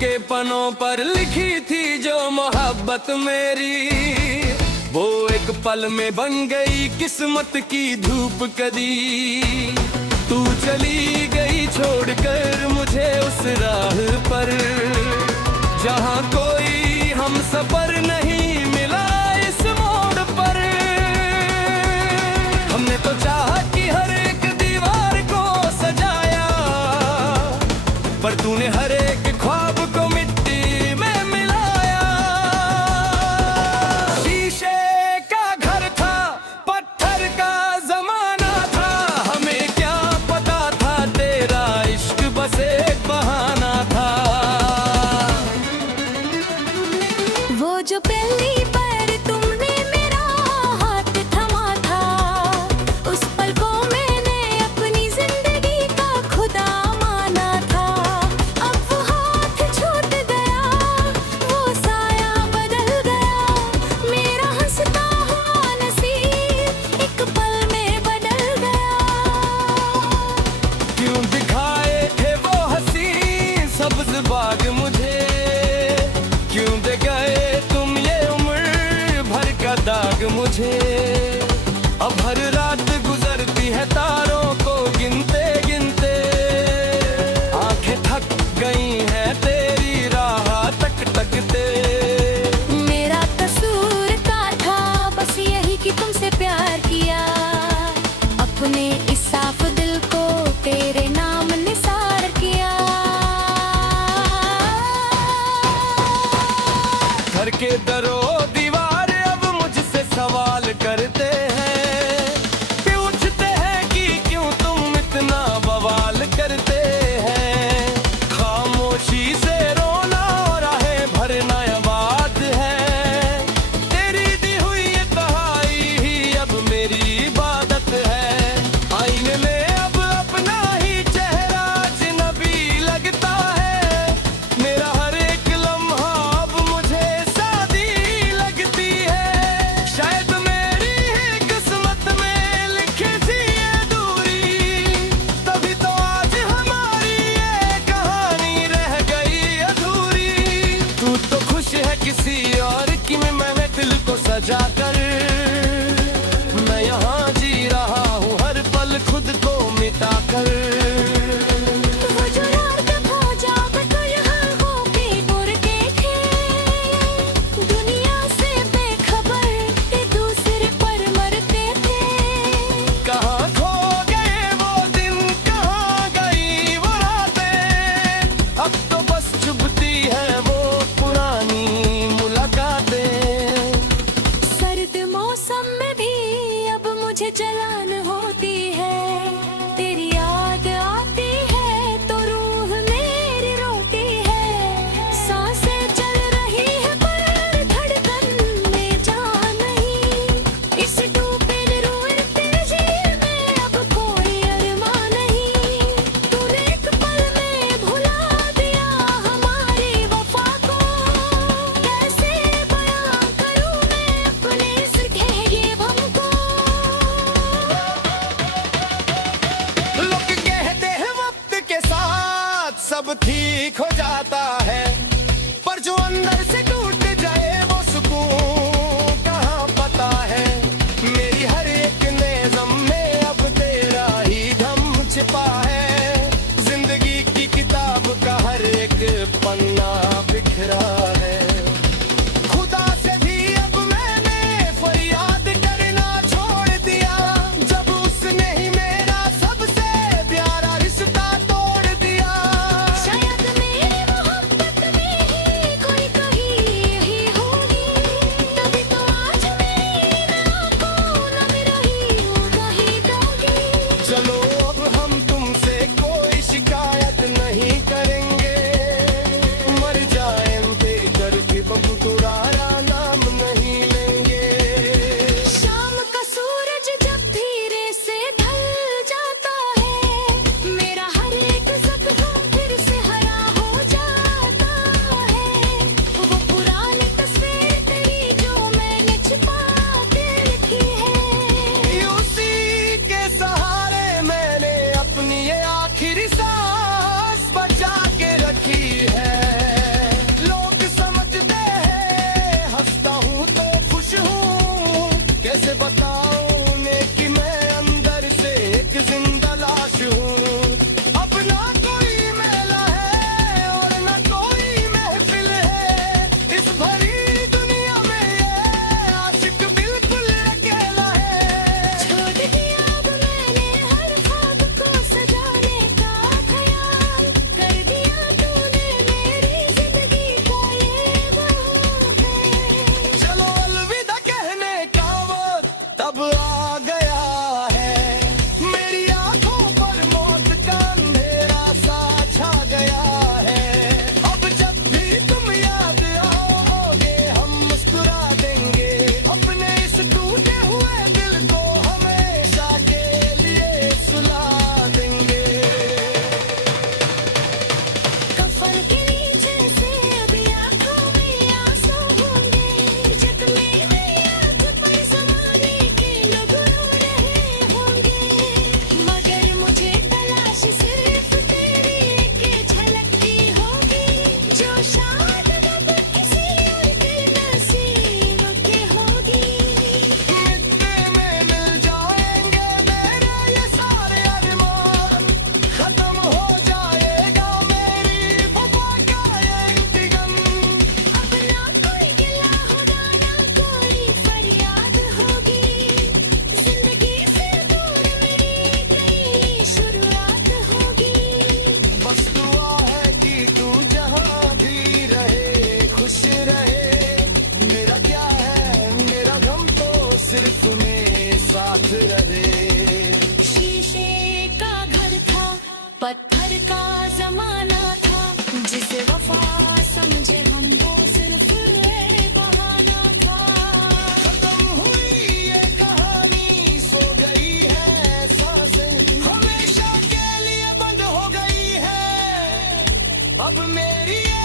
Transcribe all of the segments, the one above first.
के पनों पर लिखी थी जो मोहब्बत मेरी, वो एक पल में बन गई किस्मत की धूप कदी। तू चली गई छोड़कर मुझे उस राह पर, जहाँ कोई हम सफर नहीं मिला इस मोड़ पर। हमने तो चाहा कि हर एक दीवार को सजाया, पर तूने हर एक ख्वाब को मिट्टी में मिलाया। शीशे का घर था, पत्थर का जमाना था, हमें क्या पता था तेरा इश्क बस एक बहाना था। वो जो पहली बार तुमने मेरा हाथ थमा था, उस पल को मैंने अपनी जिंदगी का खुदा माना था। अब वो हाथ छूट गया, वो साया बदल गया, मेरा हंसता हुआ नसीब एक पल में बदल गया। क्यों दिखाए थे वो हसीन सब्ज बाग मुझे, क्यों दे गए तुम ये उम्र भर का दाग मुझे। अब हर रात गुजरती है तारों को गिनते गिनते, आंखें थक गई हैं तेरी राह तक तकते। मेरा कसूर का था बस यही कि तुमसे प्यार किया, अपने इस साफ दिल को तेरे नाम निसार किया। घर के दरो दीवार अब मुझसे सवाल करते हैं, पूछते हैं कि क्यों तुम इतना बवाल करते हैं। खामोशी से रोना और राहें भरना आबाद है, तेरी दी हुई ये तन्हाई ही अब मेरी इबादत है। आईने में अब अपना ही चेहरा अजनबी लगता है, मेरा हर एक लम्हा अब मुझे सादी लगती है। शायद मेरी ही किस्मत में लिखी थी ये दूरी, तभी तो आज हमारी ये कहानी रह गई अधूरी। तू तो खुश है किसी और की में, मैंने दिल को सजा कर, मैं यहाँ जी रहा हूँ हर पल खुद को मिटा कर। वो जो रात खो जाओ तो यहाँ हो के गुर के थे, दुनिया से बेखबर एक दूसरे पर मरते थे। कहाँ खो गए वो दिन, कहाँ गई वो रातें, अब तो बस चुभती है वो पुरानी मुलाकातें। सर्द मौसम में भी अब मुझे जलन होती है, तेरी याद आती है तो रूह मेरी रोती है। सांसें चल रही है पर धड़कन में जान नहीं, इस डूबे रूह तेरे जी में अब कोई अरमान नहीं। तूने एक पल में भुला दिया हमारी वफा को, कैसे बयां करूं मैं अपने इस गहरे गम को। लोग कहते हैं वक्त के साथ सब ठीक हो जाता है, पर जो अंदर से टूट जाए वो सुकून कहाँ पता है। मेरी हर एक नेज़म में अब तेरा ही दम छिपा है, जिंदगी की किताब का हर एक पन्ना बिखरा है। खुदा से भी अब मैंने फरियाद करना छोड़ दिया, जब उसने ही मेरा सबसे प्यारा रिश्ता तोड़ दिया। शायद मेरी बताऊं उन्हें कि मैं अंदर से एक जिंदा लाश हूँ। अब ना कोई मेला है और ना कोई महफिल है, इस भरी दुनिया में ये आशिक बिल्कुल अकेला है। छोड़ दिया अब मैंने हर ख्वाब को सजाने का ख्याल, कर दिया तूने मेरी जिंदगी का ये वो है। चलो अलविदा कहने का वक्त तब आ गया है, मेरी आंखों पर मौत का अंधेरा सा छा गया है। अब जब भी तुम याद आओगे हम मुस्कुरा देंगे, अपने इस टूटे हुए दिल को हमेशा के लिए सुला देंगे। कफन के नीचे से अभी आंखों में आंसू होंगे, जख्मे में आंख पर ज़माने के लोग रो रहे होंगे, मगर मुझे तलाश सिर्फ तेरी एक झलक की होगी, जो शायद अब किसी और के नसीब की होगी। मिट्टी में मिल जाएंगे मेरे ये सारे अरमान, खत्म हो जाएगा मेरी वफा का ये इंतज़ाम। अब ना कोई गिला होगा ना कोई फरियाद होगी, जिंदगी से दूर मेरी नई शुरुआत होगी। बस दुआ है कि तू जहाँ भी रहे खुश रहे, मेरा क्या है मेरा गम तो सिर्फ मेरे साथ रहे। शीशे का घर था, पत्थर का जमाना था, जिसे वफा समझे हम वो सिर्फ एक बहाना था। खत्म हुई ये कहानी, सो गई है सांसें, हमेशा के लिए बंद हो गई है अब मेरी ये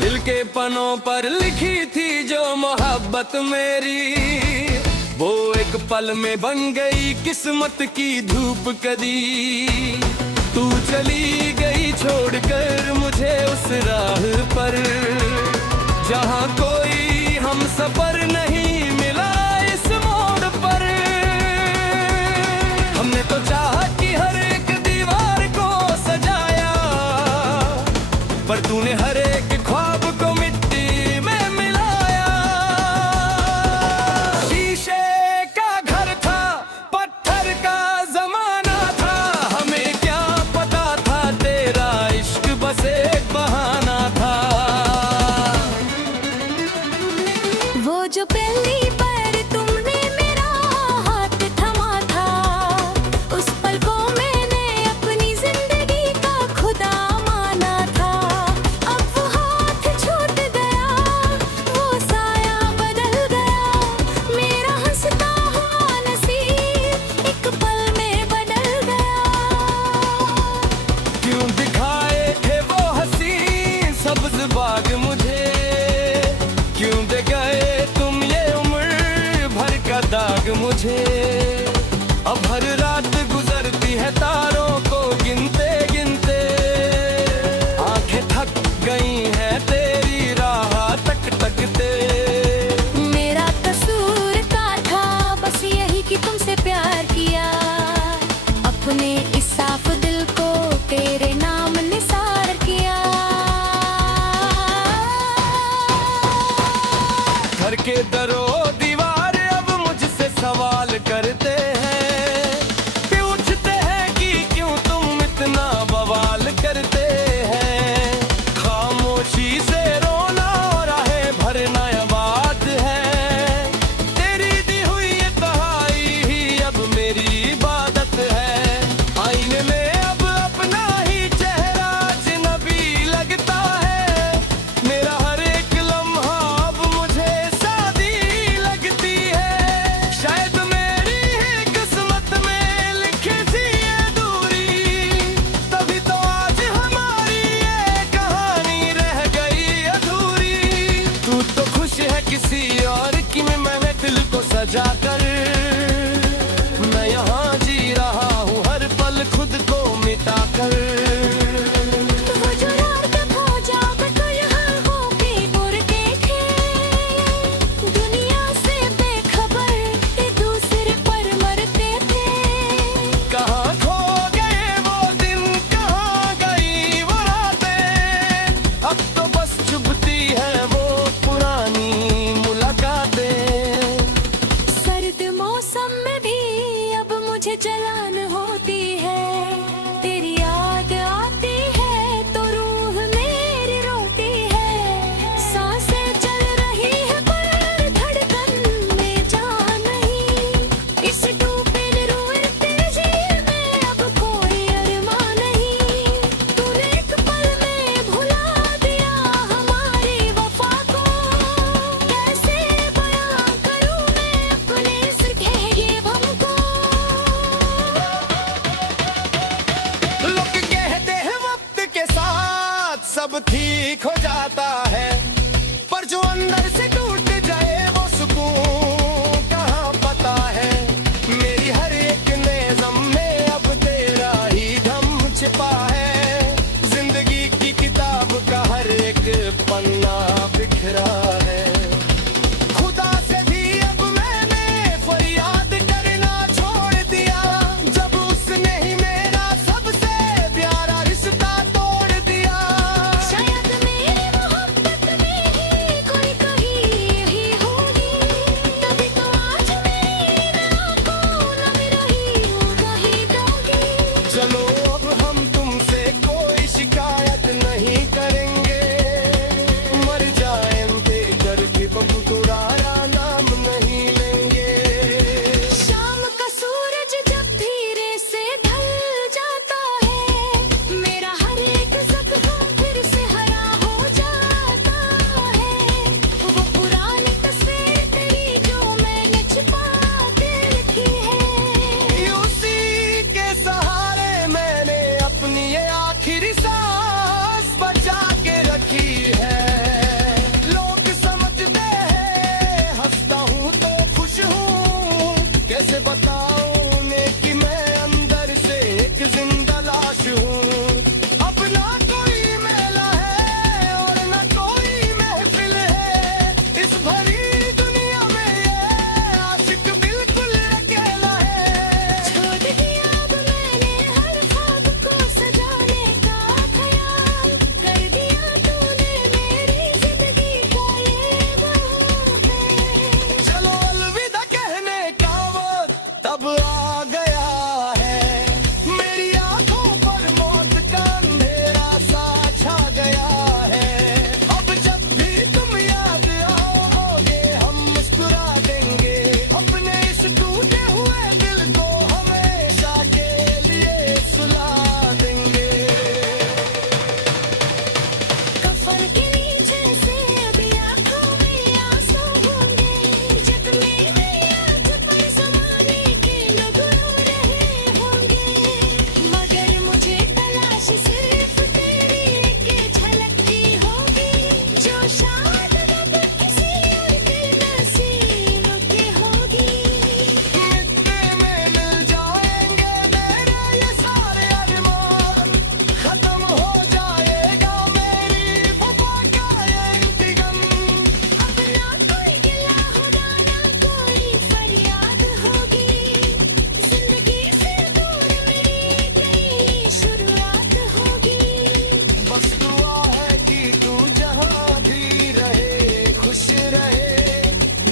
दिल के पनों पर लिखी थी जो मोहब्बत मेरी, वो एक पल में बन गई किस्मत की धूप कदी। तू चली गई छोड़कर मुझे उस राह पर, जहाँ कोई हम सफर नहीं मिला इस मोड़ पर। हमने तो चाहा कि हर एक दीवार को सजाया, पर तूने हर एक ख्वाब को मिट्टी में मिलाया। शीशे का घर था, पत्थर का जमाना था, हमें क्या पता था तेरा इश्क बस एक बहाना था। वो जो पहली बार तुमने मेरा हाथ थमा था, उस पल को मैंने अपनी जिंदगी का खुदा माना था। अब वो हाथ छूट गया, वो साया बदल गया, मेरा हंसता हुआ नसीब एक पल में बदल गया। क्यों दिखाए थे वो हसीन सब्ज बाग मुझे, क्यों दे गए तुम ये उम्र भर का दाग मुझे। अब हर रात गुजरती है तारों को गिनते गिनते, आंखें थक गई हैं तेरी राह तक तकते। मेरा कसूर का था बस यही कि तुमसे प्यार किया, अपने इस साफ दिल को तेरे नाम निसार किया। घर के दरो दीवार अब मुझसे सवाल करते हैं, पूछते हैं कि क्यों तुम इतना बवाल करते हैं। खामोशी से रोना और आहें भरना ये बात है, तेरी दी हुई ये तन्हाई ही अब मेरी इबादत है। आईने में अब अपना ही चेहरा अजनबी लगता है, मेरा हर एक लम्हा अब मुझे किसी और की में मैंने दिल को सजा कर मैं यहाँ जी रहा हूँ हर पल खुद को मिटा कर। वो जो रात खो जाकर तो यहाँ होके उड़ते थे दुनिया से बेखबर एक दूसरे पर मरते थे। कहाँ खो गए वो दिन कहाँ गई वो रातें अब तो बस चुभती है वो पुरानी मुलाकातें। सर्द मौसम में भी अब मुझे जलन होती है तेरी याद आती है तो रूह मेरी रोती है। सांसें चल रही है पर धड़कन में जान नहीं इस डूबे रोए तेजी में अब कोई अरमान नहीं। तूने एक पल में भुला दिया हमारी वफा को कैसे बयां करूं मैं अपने इस गहरे गम को। लोग कहते हैं वक्त के साथ सब ठीक हो जाता है पर जो अंदर से टूट जाए वो सुकून कहाँ पता है। मेरी हर एक नेज़म में अब तेरा ही दम छिपा है जिंदगी की किताब का हर एक पन्ना बिखरा है। खुदा से भी अब मैंने फरियाद करना छोड़ दिया जब उसने ही मेरा सबसे प्यारा रिश्ता तोड़ दिया। शायद मेरी मोहब्बत में ही कोई कहीं यही होगी तभी तो आज मेरी आंखों लग रही हूँ कहीं दोगी। चलो अब हम तुमसे कोई शिकायत नहीं करेंगे मर जाएंगे कर भी तुम्हारा नाम नहीं लेंगे। शाम का सूरज जब धीरे से ढल जाता है मेरा हर एक ज़ख्म फिर से हरा हो जाता है। वो पुरानी तस्वीर तेरी जो मैंने छिपा के रखी है उसी के सहारे मैंने अपनी ये आखिरी सांस बचा के रखी है। लोग समझते हैं हंसता हूँ तो खुश हूँ कैसे बताऊं उन्हें कि मैं अंदर से एक जिंदा लाश हूँ। अब ना कोई मेला है और ना कोई महफिल है इस भरी दुनिया में ये आशिक बिल्कुल अकेला है। छोड़ दिया अब मैंने हर ख्वाब को सजाने का ख्याल कर दिया तूने मेरी जिंदगी का ये वो है। चलो अलविदा कहने का वक्त तब आ गया है मेरी आंखों पर मौत का अंधेरा सा छा गया है। अब जब भी तुम याद आओगे हम मुस्कुरा देंगे अपने इस टूटे हुए दिल को हमेशा के लिए सुला देंगे। कफन के नीचे से अभी आंखों में आंसू होंगे जब मेरी याद पर ज़माने के लोग रो रहे होंगे मगर मुझे तलाश सिर्फ तेरी एक झलक की होगी जो शायद अब किसी और के नसीब की होगी। मिट्टी में मिल जाएंगे मेरे ये सारे अरमान खत्म हो जाएगा मेरी वफा का ये इंतज़ाम। अब ना कोई गिला होगा ना कोई फरियाद होगी जिंदगी से दूर मेरी नई शुरुआत होगी। बस दुआ है कि तू जहाँ भी रहे खुश रहे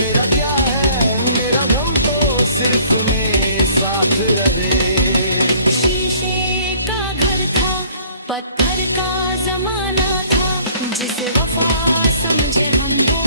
मेरा क्या है मेरा गम तो सिर्फ मेरे साथ रहे। शीशे का घर था पत्थर का जमाना था जिसे वफा समझे हम वो